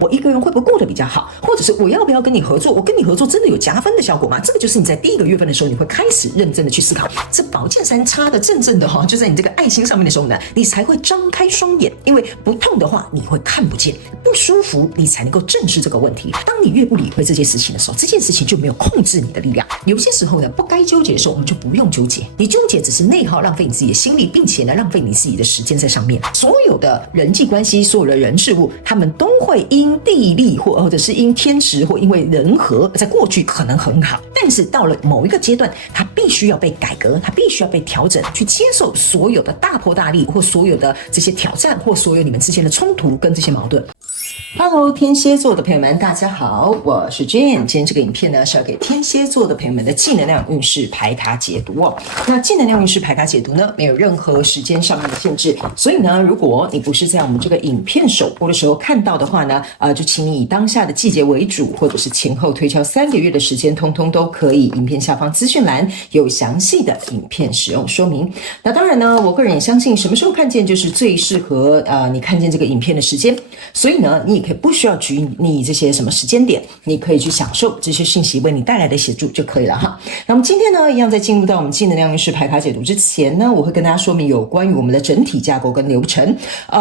我一个人会不会过得比较好，或者是我要不要跟你合作？我跟你合作真的有加分的效果吗？这个就是你在第一个月份的时候，你会开始认真的去思考。这宝剑三插的正的就在你这个爱心上面的时候呢，你才会张开双眼，因为不痛的话你会看不见，不舒服你才能够正视这个问题。当你越不理会这件事情的时候，这件事情就没有控制你的力量。有些时候呢，不该纠结的时候，我们就不用纠结。你纠结只是内耗，浪费你自己的心力，并且呢，浪费你自己的时间在上面。所有的人际关系，所有的人事物，他们都会因地利或者是因天时或因为人和，在过去可能很好，但是到了某一个阶段，它必须要被改革，它必须要被调整，去接受所有的大破大立，或所有的这些挑战，或所有你们之间的冲突跟这些矛盾。Hello， 天蝎座的朋友们，大家好，我是 Jane。今天这个影片呢是要给天蝎座的朋友们的正能量运势牌卡解读哦。那正能量运势牌卡解读呢，没有任何时间上面的限制，所以呢，如果你不是在我们这个影片首播的时候看到的话呢，就请你以当下的季节为主，或者是前后推敲3个月的时间，通通都可以。影片下方资讯栏有详细的影片使用说明。那当然呢，我个人也相信，什么时候看见就是最适合你看见这个影片的时间。所以呢，你也可以不需要举你这些什么时间点，你可以去享受这些信息为你带来的协助就可以了哈。那么今天呢，一样在进入到我们正能量运势牌卡解读之前呢，我会跟大家说明有关于我们的整体架构跟流程。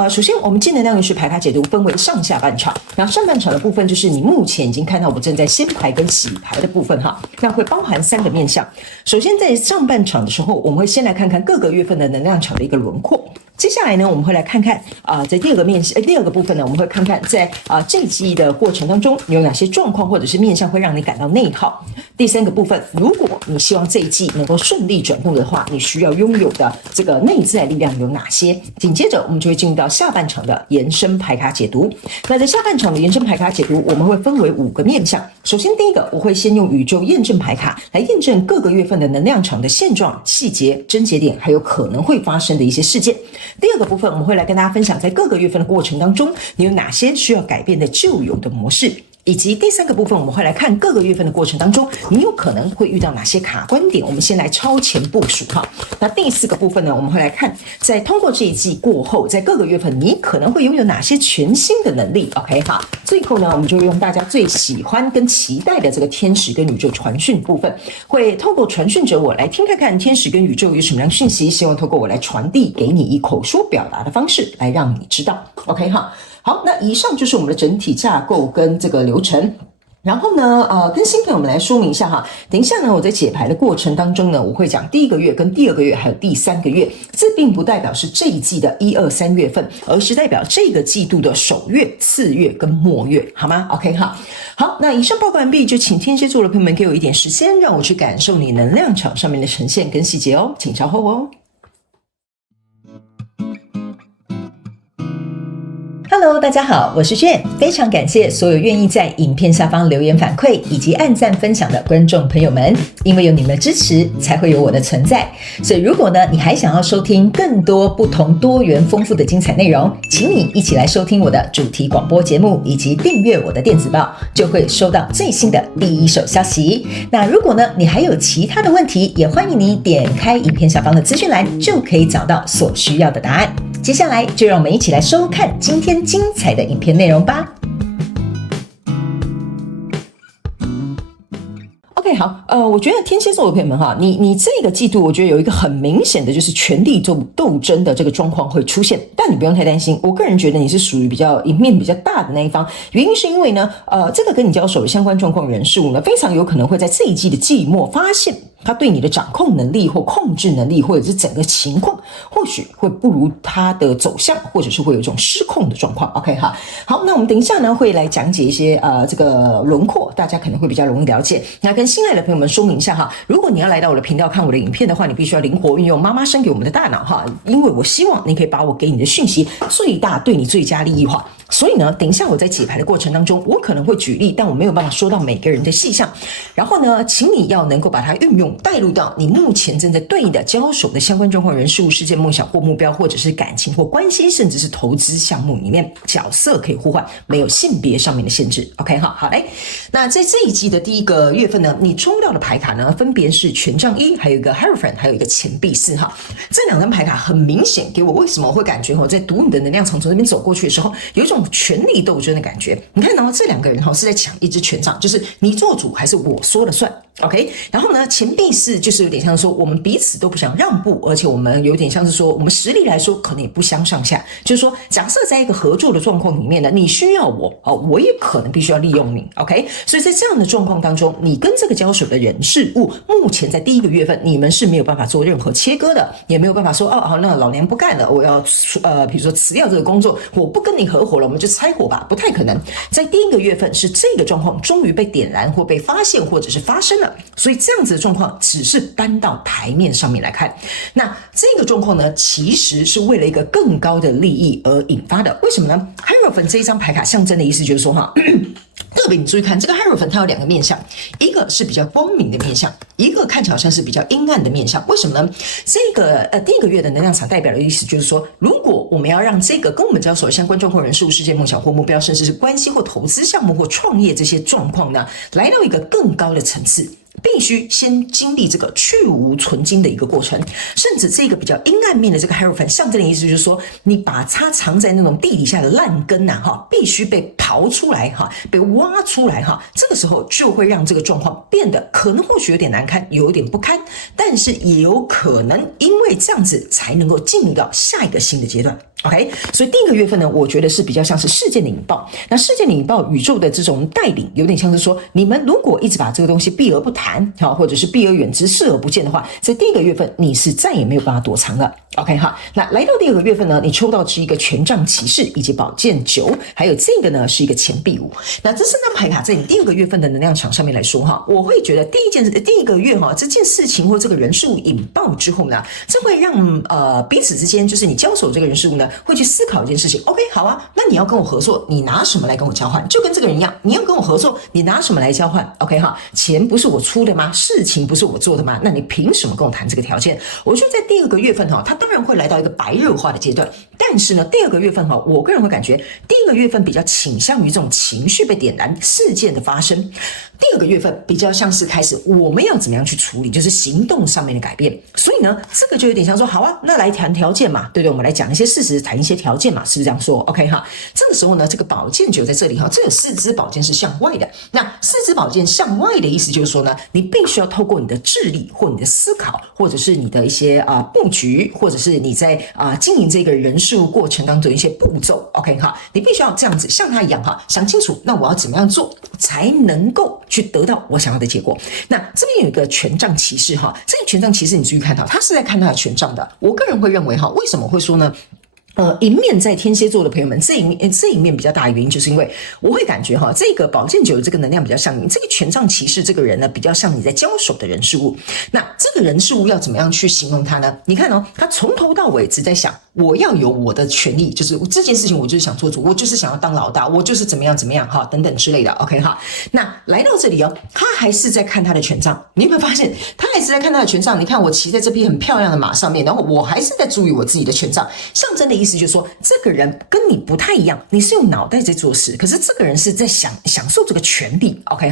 首先我们正能量运势牌卡解读分为上下半场，那上半场的部分就是你目前已经看到我正在掀牌跟洗牌的部分哈，那会包含3个面向。首先在上半场的时候，我们会先来看看各个月份的能量场的一个轮廓。接下来呢，我们会来看看在第二个部分呢，我们会看看在这一季的过程当中有哪些状况或者是面向会让你感到内耗。第3个部分，如果你希望这一季能够顺利转入的话，你需要拥有的这个内在力量有哪些？紧接着我们就会进入到下半场的延伸牌卡解读。那在下半场的延伸牌卡解读，我们会分为5个面向。首先第一个，我会先用宇宙验证牌卡来验证各个月份的能量场的现状、细节、症结点，还有可能会发生的一些事件。第二个部分，我们会来跟大家分享在各个月份的过程当中，你有哪些需要改变的旧有的模式。以及第3个部分，我们会来看各个月份的过程当中，你有可能会遇到哪些卡关点，我们先来超前部署哈。那第4个部分呢，我们会来看在通过这一季过后，在各个月份你可能会拥有哪些全新的能力 OK 哈。最后呢，我们就用大家最喜欢跟期待的这个天使跟宇宙传讯部分，会透过传讯者我来听看看天使跟宇宙有什么样的讯息，希望透过我来传递给你，以口说表达的方式来让你知道 OK 哈。好，那以上就是我们的整体架构跟这个流程。然后呢，跟新朋友们来说明一下哈。等一下呢，我在解牌的过程当中呢，我会讲第1个月、跟第2个月还有第3个月，这并不代表是这一季的1、2、3月份，而是代表这个季度的首月、次月跟末月，好吗 ？OK 哈。好，那以上报告完毕，就请天蝎座的朋友们给我一点时间，让我去感受你能量场上面的呈现跟细节哦，请稍后哦。Hello， 大家好，我是Jane，非常感谢所有愿意在影片下方留言反馈以及按赞分享的观众朋友们，因为有你们的支持，才会有我的存在。所以如果呢，你还想要收听更多不同多元丰富的精彩内容，请你一起来收听我的主题广播节目，以及订阅我的电子报，就会收到最新的第一手消息。那如果呢，你还有其他的问题，也欢迎你点开影片下方的资讯栏，就可以找到所需要的答案。接下来就让我们一起来收看今天精彩的影片内容吧。OK， 好，我觉得天蝎座的朋友们哈，你这个季度我觉得有一个很明显的就是权力斗争的这个状况会出现，但你不用太担心。我个人觉得你是属于比较赢面比较大的那一方，原因是因为呢，这个跟你交手的相关状况人事物呢，非常有可能会在这一季的季末发现他对你的掌控能力或控制能力，或者是整个情况，或许会不如他的走向，或者是会有一种失控的状况。OK 哈，好，那我们等一下呢会来讲解一些这个轮廓，大家可能会比较容易了解。那跟新来的朋友们说明一下哈，如果你要来到我的频道看我的影片的话，你必须要灵活运用妈妈生给我们的大脑哈，因为我希望你可以把我给你的讯息最大对你最佳利益化。所以呢，等一下我在解牌的过程当中，我可能会举例，但我没有办法说到每个人的细项。然后呢，请你要能够把它运用用带入到你目前正在对应的交手的相关状况、人事物、事件、梦想或目标，或者是感情或关系，甚至是投资项目里面，角色可以互换，没有性别上面的限制。OK 哈，好嘞。那在这一季的第一个月份呢，你抽到的牌卡呢，分别是权杖1，还有一个 Hierophant， 还有一个钱币4哈。这2张牌卡很明显给我为什么会感觉在读你的能量场从那边走过去的时候，有一种权力斗争的感觉。你看到这2个人是在抢一支权杖，就是你做主还是我说了算。OK， 然后呢，钱币4就是有点像说我们彼此都不想让步，而且我们有点像是说我们实力来说可能也不相上下，就是说假设在一个合作的状况里面呢，你需要我我也可能必须要利用你。OK， 所以在这样的状况当中，你跟这个交手的人事物，目前在第一个月份你们是没有办法做任何切割的，也没有办法说那老娘不干了，我要比如说辞掉这个工作，我不跟你合伙了，我们就拆伙吧，不太可能。在第一个月份是这个状况终于被点燃或被发现或者是发生了。所以这样子的状况只是搬到台面上面来看，那这个状况呢，其实是为了一个更高的利益而引发的。为什么呢？ Hierophant 这一张牌卡象征的意思就是说特别你注意看这个 Hierophant 它有2个面向，一个是比较光明的面向，一个看起来好像是比较阴暗的面向。为什么呢？这个第一个月的能量场代表的意思就是说，如果我们要让这个跟我们交手的相关状况、人事物、事件、梦想或目标，甚至是关系或投资项目或创业这些状况呢，来到一个更高的层次，必须先经历这个去无存精的一个过程，甚至这个比较阴暗面的这个 Hierophant 象征的意思就是说，你把它藏在那种地底下的烂根必须被刨出来被挖出来这个时候就会让这个状况变得可能或许有点难堪，有点不堪，但是也有可能因为这样子才能够进入到下一个新的阶段。OK， 所以第一个月份呢，我觉得是比较像是事件的引爆。那事件的引爆，宇宙的这种带领，有点像是说，你们如果一直把这个东西避而不谈，或者是避而远之、视而不见的话，在第一个月份你是再也没有办法躲藏了。OK 哈，那来到第2个月份呢，你抽到是一个权杖骑士以及宝剑9，还有这个呢是一个钱币5。那这3张牌卡在你第2个月份的能量场上面来说我会觉得第一个月这件事情或这个人事物引爆之后呢，这会让彼此之间就是你交手这个人事物呢，会去思考一件事情。 OK 好啊，那你要跟我合作，你拿什么来跟我交换？就跟这个人一样，你要跟我合作，你拿什么来交换？ OK 哈，钱不是我出的吗？事情不是我做的吗？那你凭什么跟我谈这个条件？我觉得在第2个月份它当然会来到一个白热化的阶段，但是呢，第2个月份我个人会感觉第1个月份比较倾向于这种情绪被点燃、事件的发生，第2个月份比较像是开始我们要怎么样去处理，就是行动上面的改变。所以呢，这个就有点像说，好啊，那来谈条件嘛，对不对？我们来讲一些事实，谈一些条件嘛，是不是这样说 ？OK 哈，这个时候呢，这个宝剑9在这里这有4支宝剑是向外的。那4支宝剑向外的意思就是说呢，你必须要透过你的智力或你的思考，或者是你的一些布局，或者是你在经营这个人事物过程当中一些步骤 ，OK 哈，你必须要这样子像他一样想清楚，那我要怎么样做才能够去得到我想要的结果。那这边有一个权杖骑士这个权杖骑士你注意看他是在看他的权杖的。我个人会认为为什么会说呢？一面在天蝎座的朋友们，这一面比较大的原因，就是因为我会感觉这个宝剑9的这个能量比较像你，这个权杖骑士这个人呢，比较像你在交手的人事物。那这个人事物要怎么样去形容他呢？你看他从头到尾只在想，我要有我的权利，就是这件事情我就是想做主，我就是想要当老大，我就是怎么样等等之类的 OK 那来到这里他还是在看他的权杖。你有没有发现他还是在看他的权杖？你看我骑在这匹很漂亮的马上面，然后我还是在注意我自己的权杖，象征的意思就是说，这个人跟你不太一样，你是用脑袋在做事，可是这个人是在享受这个权利 OK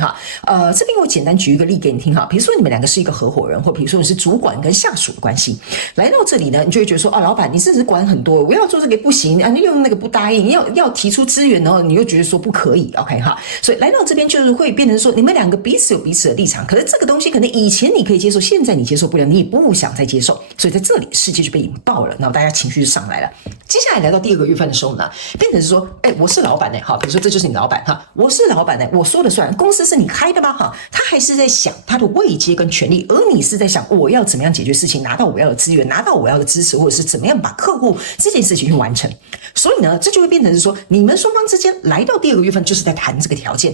这边我简单举一个例给你听比如说你们2个是一个合伙人，或比如说你是主管跟下属的关系，来到这里呢，你就会觉得说老板你甚至管很多，我要做这个不行你用那个不答应，要提出资源，然后你又觉得说不可以 OK 所以来到这边就是会变成说，你们2个彼此有彼此的立场，可是这个东西可能以前你可以接受，现在你接受不了，你也不想再接受，所以在这里世界就被引爆了，然后大家情绪就上来了。接下来来到第2个月份的时候呢，变成是说我是老板比如说这就是你老板我是老板我说了算，公司是你开的吗他还是在想他的位阶跟权力，而你是在想我要怎么样解决事情，拿到我要的资源，拿到我要的支持，或者是怎么样把客户这件事情去完成。所以呢，这就会变成是说，你们双方之间来到第2个月份就是在谈这个条件。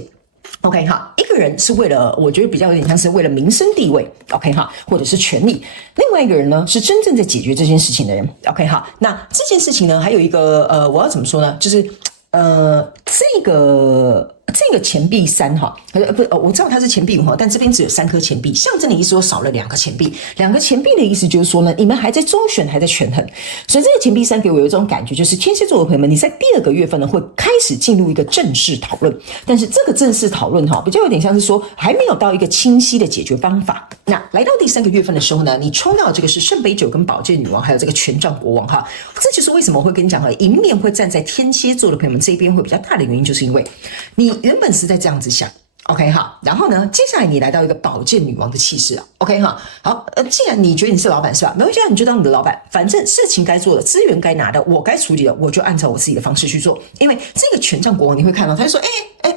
OK 一个人是为了，我觉得比较有点像是为了民生地位 OK 或者是权利，另外一个人呢是真正在解决这件事情的人 OK 那这件事情呢还有一个我要怎么说呢，就是这个钱币3哈，我知道它是钱币5哈，但这边只有3颗钱币，象征的意思说少了2个钱币。2个钱币的意思就是说呢，你们还在周旋，还在权衡。所以这个钱币3给我有一种感觉，就是天蝎座的朋友们，你在第2个月份呢会开始进入一个正式讨论，但是这个正式讨论哈，比较有点像是说还没有到一个清晰的解决方法。那来到第3个月份的时候呢，你抽到这个是圣杯9跟宝剑女王，还有这个权杖国王哈，这就是为什么我会跟你讲赢面会站在天蝎座的朋友们这边会比较大的原因，就是因为你原本是在这样子想 OK 哈，然后呢，接下来你来到一个宝剑女王的气势OK 哈，好，既然你觉得你是老板是吧？没关系，你就当你的老板，反正事情该做的，资源该拿的，我该处理的，我就按照我自己的方式去做。因为这个权杖国王，你会看到，他就说，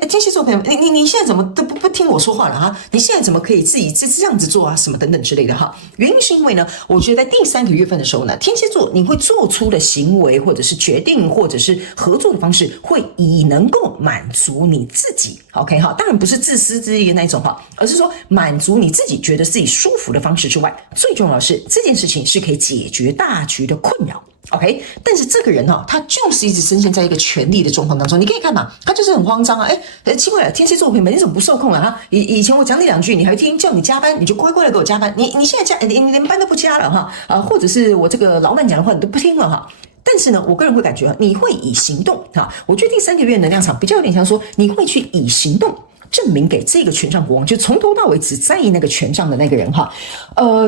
天蝎座朋友，你现在怎么都不听我说话了哈？你现在怎么可以自己这样子做啊？什么等等之类的哈？原因是因为呢，我觉得在第3个月份的时候呢，天蝎座你会做出的行为，或者是决定，或者是合作的方式，会以能够满足你自己 OK 哈，当然不是自私自利的那一种哈，而是说满足你自己觉得自己舒服的方式之外，最重要的是这件事情是可以解决大局的困扰。OK， 但是这个人他就是一直深陷在一个权力的状况当中。你可以看嘛，他就是很慌张啊。奇怪了，天蝎座朋友们，你怎么不受控了哈？以前我讲你2句，你还听，叫你加班，你就乖乖的给我加班。你现在你连班都不加了哈或者是我这个老板讲的话你都不听了哈。但是呢，我个人会感觉你会以行动我觉得第3个月能量场比较有点像说，你会去以行动证明给这个权杖国王，就从头到尾只在意那个权杖的那个人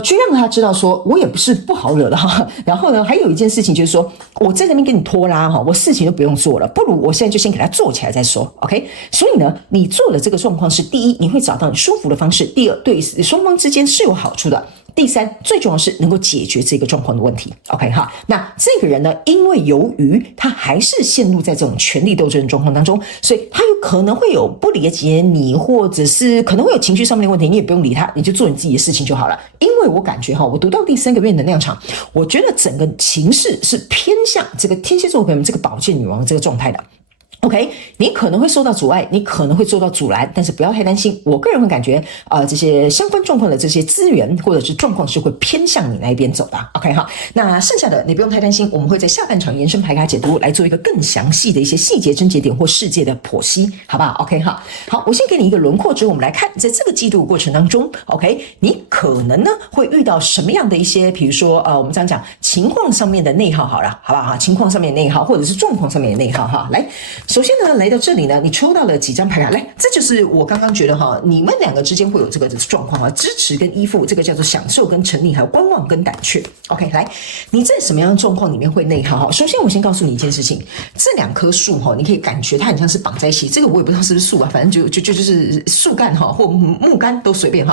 去让他知道说我也不是不好惹的然后呢，还有一件事情就是说，我在那边给你拖拉我事情都不用做了，不如我现在就先给他做起来再说 OK。 所以呢，你做的这个状况是，第一，你会找到你舒服的方式；第二，对双方之间是有好处的；第三，最重要的是能够解决这个状况的问题 OK 哈。那这个人呢，因为由于他还是陷入在这种权力斗争的状况当中，所以他有可能会有不理解你，或者是可能会有情绪上面的问题，你也不用理他，你就做你自己的事情就好了。因为我感觉我读到第3个月能量场，我觉得整个情势是偏向这个天蝎座朋友们这个宝剑女王这个状态的。OK， 你可能会受到阻碍，你可能会受到阻拦，但是不要太担心。我个人会感觉这些相关状况的这些资源或者是状况是会偏向你那一边走的 OK 哈。那剩下的你不用太担心，我们会在下半场延伸牌卡解读来做一个更详细的一些细节症结点或世界的剖析，好不好 OK 哈。好，我先给你一个轮廓之后，我们来看在这个季度过程当中 OK， 你可能呢会遇到什么样的一些比如说我们这样讲情况上面的内耗好了，好不好？情况上面的内耗或者是状况上面的内耗哈。来，首先呢，来到这里呢，你抽到了几张牌卡，来，这就是我刚刚觉得你们2个之间会有这个状况支持跟依附，这个叫做享受跟沉溺，还有观望跟胆怯。OK， 来，你在什么样的状况里面会内耗？首先，我先告诉你一件事情，这2棵树你可以感觉它很像是绑在一起，这个我也不知道是不是树反正就是树干或木干都随便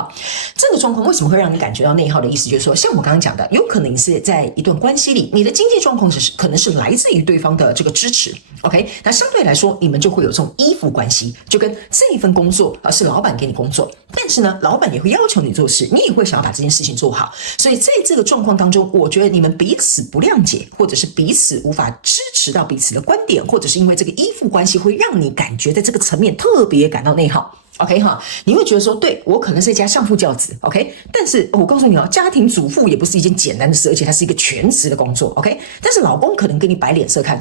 这个状况为什么会让你感觉到内耗的意思，就是说，像我刚刚讲的，有可能你是在一段关系里，你的经济状况可能是来自于对方的这个支持。OK， 那相对来说，你们就会有这种依附关系，就跟这一份工作是老板给你工作，但是呢，老板也会要求你做事，你也会想要把这件事情做好。所以在这个状况当中，我觉得你们彼此不谅解，或者是彼此无法支持到彼此的观点，或者是因为这个依附关系会让你感觉在这个层面特别感到内耗。OK 哈，你会觉得说，对，我可能是一家相夫教子 OK， 但是我告诉你家庭主妇也不是一件简单的事，而且它是一个全职的工作 OK， 但是老公可能给你摆脸色看，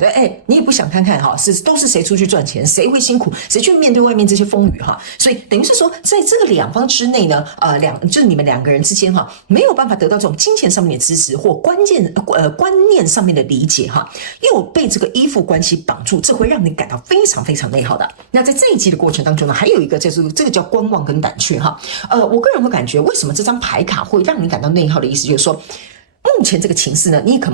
你也不想看看都是谁出去赚钱，谁会辛苦，谁去面对外面这些风雨所以等于是说，在这个2方之内呢，就是你们2个人之间没有办法得到这种金钱上面的支持或观念上面的理解又被这个依附关系绑住，这会让你感到非常非常内耗的。那在这一季的过程当中呢，还有一个就是这个叫观望跟胆怯我个人会感觉，为什么这张牌卡会让你感到内耗的意思，就是说，目前这个情势呢，你可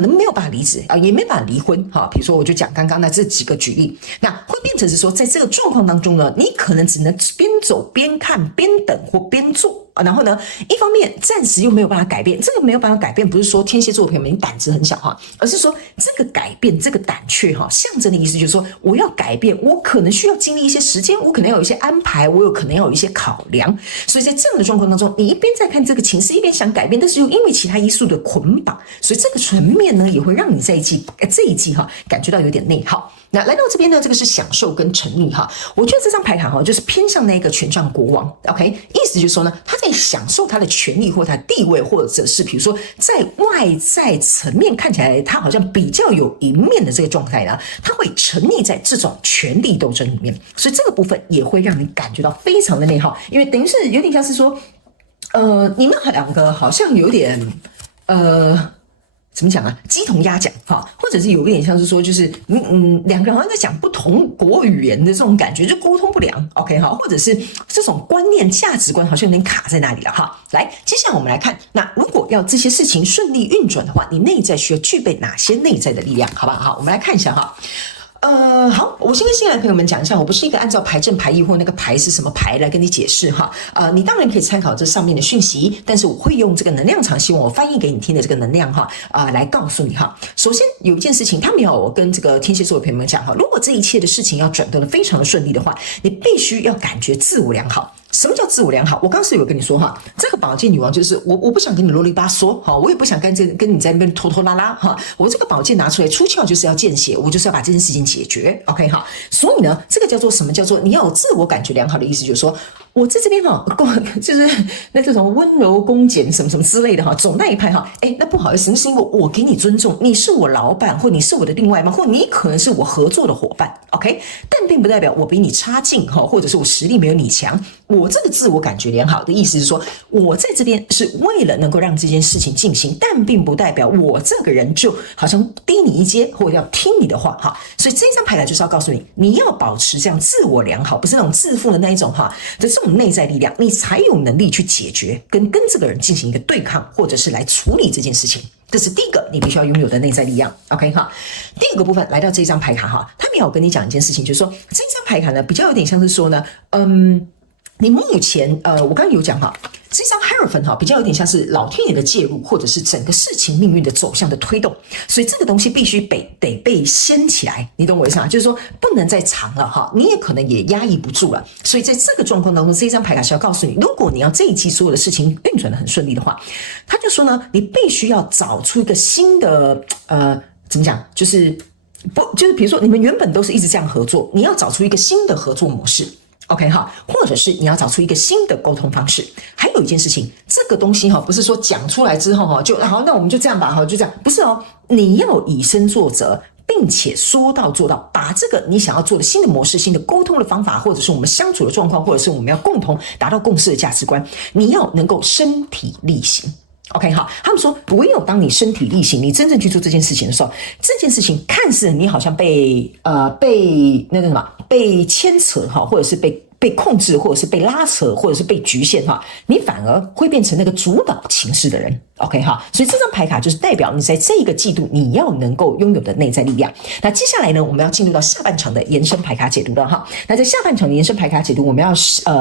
能没有办法离职也没办法离婚比如说我就讲刚刚的这几个举例，那会变成是说，在这个状况当中呢，你可能只能边走边看边等或边做然后呢，一方面暂时又没有办法改变，这个没有办法改变，不是说天蝎座的朋友们你胆子很小而是说这个改变，这个胆怯象征的意思就是说，我要改变，我可能需要经历一些时间，我可能要有一些安排，我有可能要有一些考量，所以在这样的状况当中，你一边在看这个情势，一边想改变，但是又因为其他因素的捆绑，所以这个层面呢，也会让你这一季感觉到有点内耗。那来到这边呢，这个是享受跟沉溺哈。我觉得这张牌卡哈，就是偏向那个权杖国王 ，OK， 意思就是说呢，他在享受他的权利或他的地位，或者是比如说在外在层面看起来他好像比较有赢面的这个状态呢，他会沉溺在这种权力斗争里面，所以这个部分也会让你感觉到非常的内耗，因为等于是有点像是说，你们两个好像有点怎么讲啊？鸡同鸭讲哈，或者是有一点像是说，就是两个人好像在讲不同国语言的这种感觉，就沟通不良。OK 哈，或者是这种观念、价值观好像有点卡在那里了哈。来，接下来我们来看，那如果要这些事情顺利运转的话，你内在需要具备哪些内在的力量？好不好？好，我们来看一下哈。好，我先跟新来的朋友们讲一下，我不是一个按照牌阵牌意或那个牌是什么牌来跟你解释哈。你当然可以参考这上面的讯息，但是我会用这个能量场，希望我翻译给你听的这个能量哈，来告诉你哈。首先有一件事情，他没有我跟这个天蝎座的朋友们讲哈，如果这一切的事情要转动的非常的顺利的话，你必须要感觉自我良好。什么叫自我良好？我刚是有跟你说哈，这个宝剑女王就是我不想跟你啰里吧嗦哈，我也不想跟你在那边拖拖拉拉哈，我这个宝剑拿出来出鞘就是要见血，我就是要把这件事情解决 ，OK 哈。所以呢，这个叫做什么？叫做你要有自我感觉良好的意思，就是说我在这边哈，就是那这种温柔恭俭什么什么之类的哈，走那一派哈，那不好意思，那是因为我给你尊重，你是我老板，或你是我的另外一半，或你可能是我合作的伙伴 ，OK， 但并不代表我比你差劲哈，或者是我实力没有你强。我这个自我感觉良好的意思是说，我在这边是为了能够让这件事情进行，但并不代表我这个人就好像低你一阶或者要听你的话哈。所以这张牌来就是要告诉你，你要保持这样自我良好，不是那种自负的那一种哈的这种内在力量，你才有能力去解决跟这个人进行一个对抗，或者是来处理这件事情。这是第一个你必须要拥有的内在力量 ，OK 哈。第二个部分来到这张牌卡哈，他们要跟你讲一件事情，就是说这张牌卡呢比较有点像是说呢，你目前我刚刚有讲哈，这张 Hierophant 哈比较有点像是老天爷的介入，或者是整个事情命运的走向的推动，所以这个东西必须得被掀起来，你懂我意思吗？就是说不能再藏了哈，你也可能也压抑不住了，所以在这个状况当中，这张牌卡是要告诉你，如果你要这一季所有的事情运转得很顺利的话，他就说呢，你必须要找出一个新的怎么讲，就是比如说你们原本都是一直这样合作，你要找出一个新的合作模式。OK 哈，或者是你要找出一个新的沟通方式。还有一件事情，这个东西哈，不是说讲出来之后哈，就好，那我们就这样吧，哈，就这样，不是哦，你要以身作则，并且说到做到，把这个你想要做的新的模式、新的沟通的方法，或者是我们相处的状况，或者是我们要共同达到共识的价值观，你要能够身体力行。OK 好，他们说唯有当你身体力行，你真正去做这件事情的时候，这件事情看似你好像被那个什么被牵扯哈，或者是被控制，或者是被拉扯，或者是被局限哈，你反而会变成那个主导情势的人。OK 哈，所以这张牌卡就是代表你在这个季度你要能够拥有的内在力量。那接下来呢，我们要进入到下半场的延伸牌卡解读了哈。那在下半场的延伸牌卡解读，我们要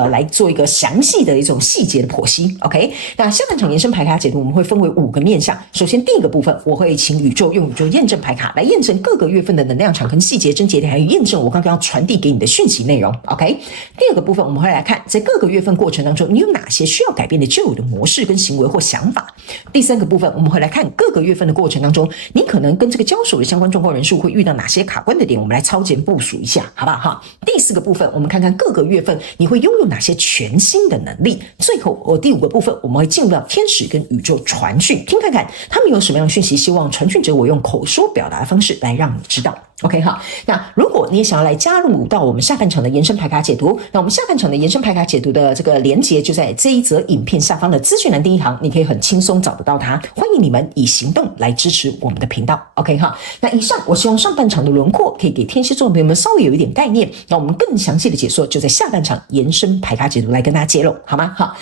来做一个详细的一种细节的剖析。OK， 那下半场延伸牌卡解读我们会分为5个面向。首先第一个部分，我会请宇宙用宇宙验证牌卡来验证各个月份的能量场跟细节症结点，还有验证我刚刚要传递给你的讯息内容。OK， 第二个部分我们会来看在各个月份过程当中，你有哪些需要改变的旧有的模式跟行为或想法。第三个部分我们会来看各个月份的过程当中，你可能跟这个交手的相关状况人数会遇到哪些卡关的点，我们来超前部署一下，好不好哈？第4个部分我们看看各个月份你会拥有哪些全新的能力。最后第5个部分我们会进入到天使跟宇宙传讯，听看看他们有什么样的讯息，希望传讯者我用口说表达的方式来让你知道。OK 好，那如果你也想要来加入到我们下半场的延伸牌卡解读，那我们下半场的延伸牌卡解读的这个连结就在这一则影片下方的资讯栏第一行，你可以很轻松找得到它。欢迎你们以行动来支持我们的频道。OK 哈，那以上我希望上半场的轮廓可以给天蝎座的朋友们稍微有一点概念，那我们更详细的解说就在下半场延伸牌卡解读来跟大家揭露，好吗？好，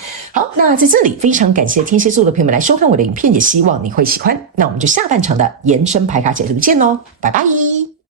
那在这里非常感谢天蝎座的朋友们来收看我的影片，也希望你会喜欢。那我们就下半场的延伸牌卡解读见喽，拜拜。